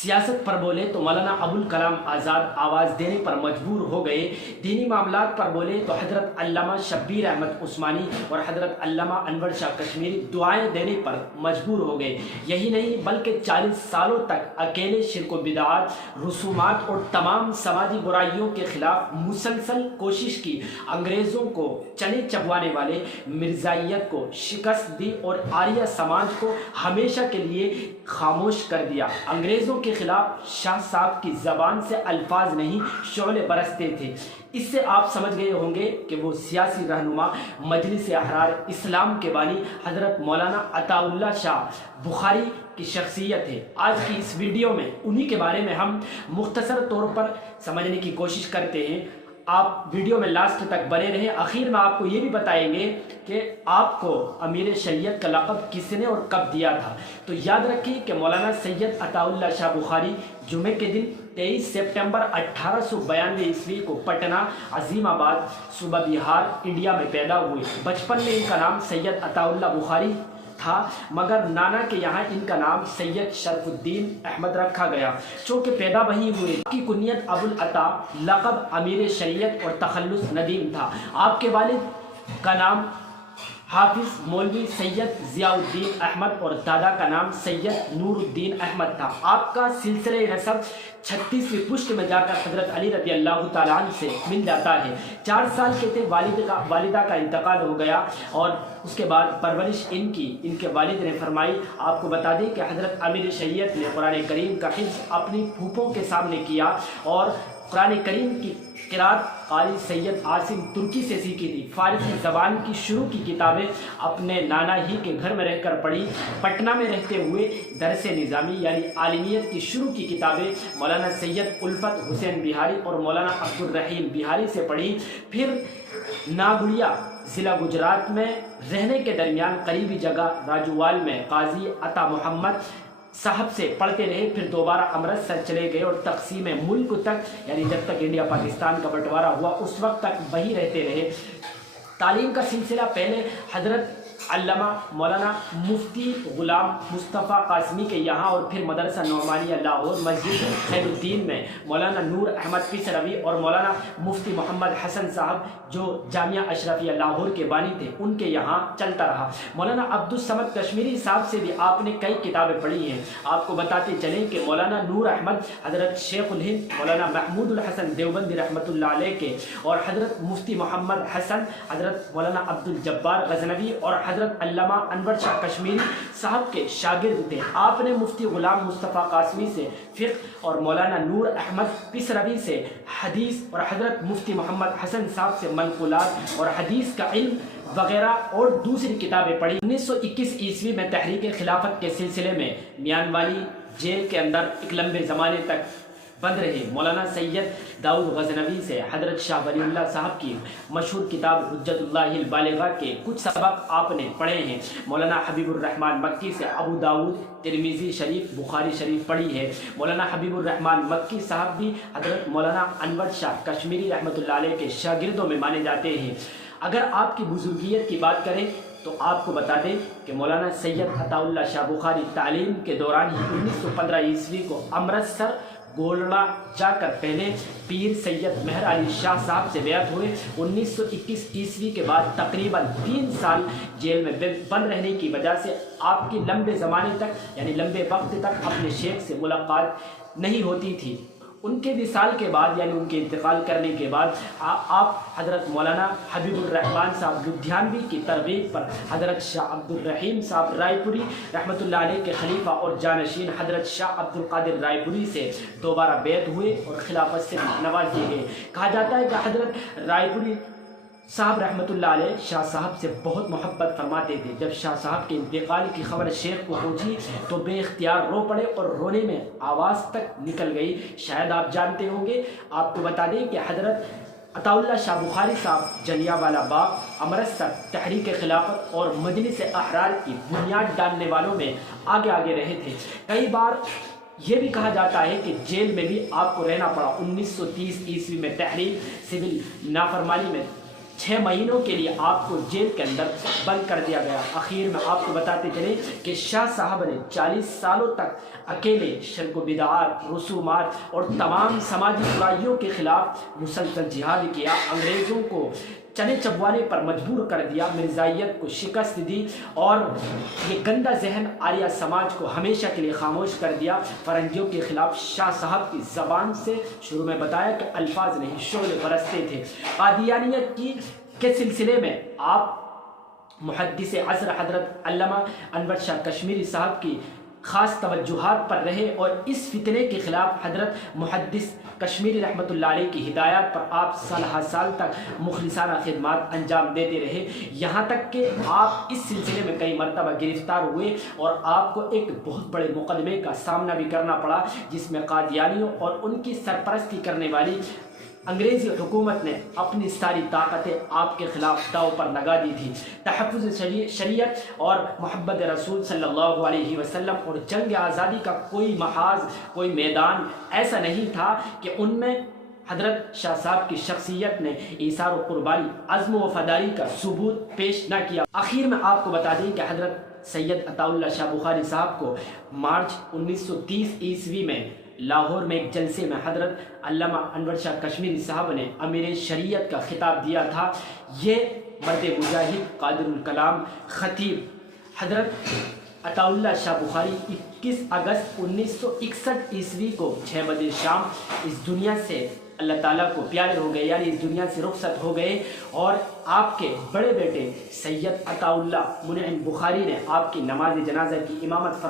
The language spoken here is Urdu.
سیاست پر بولے تو مولانا ابوالکلام آزاد آواز دینے پر مجبور ہو گئے، دینی معاملات پر بولے تو حضرت علامہ شبیر احمد عثمانی اور حضرت علامہ انور شاہ کشمیری دعائیں دینے پر مجبور ہو گئے۔ یہی نہیں بلکہ 40 سالوں تک اکیلے شرک و بدعات، رسومات اور تمام سماجی برائیوں کے خلاف مسلسل کوشش کی، انگریزوں کو چنے چبوانے والے مرزائیت کو شکست دی اور آریہ سماج کو ہمیشہ کے لیے خاموش کر دیا۔ انگریزوں کے خلاف شاہ صاحب کی زبان سے الفاظ نہیں شعلے برستے تھے۔ اس سے آپ سمجھ گئے ہوں گے کہ وہ سیاسی رہنما، مجلس احرار اسلام کے بانی حضرت مولانا عطا اللہ شاہ بخاری کی شخصیت ہے۔ آج کی اس ویڈیو میں انہی کے بارے میں ہم مختصر طور پر سمجھنے کی کوشش کرتے ہیں۔ آپ ویڈیو میں لاسٹ تک بنے رہیں۔ آخر میں آپ کو یہ بھی بتائیں گے کہ آپ کو امیر شریعت کا لقب کس نے اور کب دیا تھا۔ تو یاد رکھیں کہ مولانا سید عطا اللہ شاہ بخاری جمعے کے دن 23 سپٹمبر 1892 عیسوی کو پٹنہ عظیم آباد صوبہ بہار انڈیا میں پیدا ہوئے۔ بچپن میں ان کا نام سید عطا اللہ بخاری تھا، مگر نانا کے یہاں ان کا نام سید شرف الدین احمد رکھا گیا۔ چونکہ پیدا وہیں ہوئے، کی کنیت ابوالعطا، لقب امیر شریعت اور تخلص ندیم تھا۔ آپ کے والد کا نام حافظ مولوی سید ضیاء الدین احمد اور دادا کا نام سید نور الدین احمد تھا۔ آپ کا سلسلہ نسب 36ویں پشت میں جا کر حضرت علی رضی اللہ تعالیٰ عنہ سے مل جاتا ہے۔ 4 سال کے تھے والدہ کا انتقال ہو گیا اور اس کے بعد پرورش ان کے والد نے فرمائی۔ آپ کو بتا دیں کہ حضرت امیر شریعت نے قرآن کریم کا حفظ اپنی پھوپھوں کے سامنے کیا اور قرآن کریم کی قرات قاری سید عاصم ترکی سے سیکھی تھی۔ فارسی زبان کی شروع کی کتابیں اپنے نانا ہی کے گھر میں رہ کر پڑھی۔ پٹنہ میں رہتے ہوئے درس نظامی یعنی عالمیت کی شروع کی کتابیں مولانا سید الفت حسین بہاری اور مولانا عبد الرحیم بہاری سے پڑھی۔ پھر ناگڑیا ضلع گجرات میں رہنے کے درمیان قریبی جگہ راجوال میں قاضی عطا محمد صاحب سے پڑھتے رہے۔ پھر دوبارہ امرتسر چلے گئے اور تقسیم ملک تک یعنی جب تک انڈیا پاکستان کا بٹوارہ ہوا اس وقت تک وہیں رہتے رہے۔ تعلیم کا سلسلہ پہلے حضرت علامہ مولانا مفتی غلام مصطفیٰ قاسمی کے یہاں اور پھر مدرسہ نعمانیہ لاہور مسجد خیر الدین میں مولانا نور احمد پسروی اور مولانا مفتی محمد حسن صاحب جو جامعہ اشرفیہ لاہور کے بانی تھے ان کے یہاں چلتا رہا۔ مولانا عبد الصمد کشمیری صاحب سے بھی آپ نے کئی کتابیں پڑھی ہیں۔ آپ کو بتاتے چلیں کہ مولانا نور احمد حضرت شیخ الہند مولانا محمود الحسن دیوبندی رحمۃ اللہ علیہ کے اور حضرت مفتی محمد حسن حضرت مولانا عبد الجبار غزنوی اور حضرت علامہ انور شاہ کشمیری صاحب کے شاگرد تھے۔ آپ نے مفتی غلام مصطفیٰ قاسمی سے فقہ اور مولانا نور احمد پسروی سے حدیث اور حضرت مفتی محمد حسن صاحب سے منقولات اور حدیث کا علم وغیرہ اور دوسری کتابیں پڑھی۔ 1921 عیسوی میں تحریک خلافت کے سلسلے میں میان والی جیل کے اندر ایک لمبے زمانے تک بند رہے۔ مولانا سید داؤد غزنوی سے حضرت شاہ ولی اللہ صاحب کی مشہور کتاب حجت اللہ البالغہ کے کچھ سبق آپ نے پڑھے ہیں۔ مولانا حبیب الرحمن مکی سے ابو داؤد، ترمذی شریف، بخاری شریف پڑھی ہے۔ مولانا حبیب الرحمن مکی صاحب بھی حضرت مولانا انور شاہ کشمیری رحمۃ اللہ علیہ کے شاگردوں میں مانے جاتے ہیں۔ اگر آپ کی بزرگیت کی بات کریں تو آپ کو بتا دیں کہ مولانا سید عطا اللہ شاہ بخاری تعلیم کے دوران ہی 1915 عیسوی کو امرتسر گولڑا جا کر پہلے پیر سید مہر علی شاہ صاحب سے بیعت ہوئے۔ 1921 عیسوی کے بعد تقریباً 3 سال جیل میں بند رہنے کی وجہ سے آپ کی لمبے زمانے تک یعنی لمبے وقت تک اپنے شیخ سے ملاقات نہیں ہوتی تھی۔ ان کے وصال کے بعد یعنی ان کے انتقال کرنے کے بعد آپ حضرت مولانا حبیب الرحمن صاحب لدھیانوی کی ترغیب پر حضرت شاہ عبد الرحیم صاحب رائے پوری رحمۃ اللہ علیہ کے خلیفہ اور جانشین حضرت شاہ عبد القادر رائے پوری سے دوبارہ بیعت ہوئے اور خلافت سے نواز دیے گئے۔ کہا جاتا ہے کہ حضرت رائے پوری صاحب رحمۃ اللہ علیہ شاہ صاحب سے بہت محبت فرماتے تھے۔ جب شاہ صاحب کے انتقال کی خبر شیخ کو پہنچی تو بے اختیار رو پڑے اور رونے میں آواز تک نکل گئی۔ شاید آپ جانتے ہوں گے، آپ کو بتا دیں کہ حضرت عطا اللہ شاہ بخاری صاحب جلیانوالہ باغ امرتسر تحریک خلافت اور مجلس احرار کی بنیاد ڈالنے والوں میں آگے رہے تھے۔ کئی بار یہ بھی کہا جاتا ہے کہ جیل میں بھی آپ کو رہنا پڑا۔ 1930 عیسوی میں تحریر سول نافرمانی میں 6 مہینوں کے لیے آپ کو جیل کے اندر بند کر دیا گیا۔ آخر میں آپ کو بتاتے چلیں کہ شاہ صاحب نے 40 سالوں تک اکیلے شرک و بدعات، رسومات اور تمام سماجی برائیوں کے خلاف مسلسل جہاد کیا، انگریزوں کو چنے چبوانے پر مجبور کر دیا، مرزائیت کو شکست دی اور یہ گندا ذہن آریہ سماج کو ہمیشہ کے لیے خاموش کر دیا۔ فرنگیوں کے خلاف شاہ صاحب کی زبان سے شروع میں بتایا کہ الفاظ نہیں شعلے برستے تھے۔ قادیانیت کے سلسلے میں آپ محدث عصر حضرت علامہ انور شاہ کشمیری صاحب کی خاص توجہات پر رہے اور اس فتنے کے خلاف حضرت محدث کشمیری رحمۃ اللہ علیہ کی ہدایات پر آپ سال تک مخلصانہ خدمات انجام دیتے رہے، یہاں تک کہ آپ اس سلسلے میں کئی مرتبہ گرفتار ہوئے اور آپ کو ایک بہت بڑے مقدمے کا سامنا بھی کرنا پڑا، جس میں قادیانیوں اور ان کی سرپرستی کرنے والی انگریزی حکومت نے اپنی ساری طاقتیں آپ کے خلاف داؤ پر لگا دی تھی۔ تحفظ شریعت اور محبت رسول صلی اللہ علیہ وسلم اور جنگ آزادی کا کوئی محاذ، کوئی میدان ایسا نہیں تھا کہ ان میں حضرت شاہ صاحب کی شخصیت نے ایثار و قربانی، عزم و وفاداری کا ثبوت پیش نہ کیا۔ آخر میں آپ کو بتا دیں کہ حضرت سید عطا اللہ شاہ بخاری صاحب کو مارچ 1930 عیسوی میں لاہور میں ایک جلسے میں حضرت علامہ انور شاہ کشمیری صاحب نے امیر شریعت کا خطاب دیا تھا۔ یہ مرد مجاہد، قادر الکلام، خطیب حضرت عطا اللہ شاہ بخاری 21 اگست 1961 عیسوی کو 6 بجے شام اس دنیا سے اللہ تعالیٰ کو پیارے ہو گئے، یعنی اس دنیا سے رخصت ہو گئے، اور آپ کے بڑے بیٹے سید عطا اللہ منعم بخاری نے آپ کی نماز جنازہ کی امامت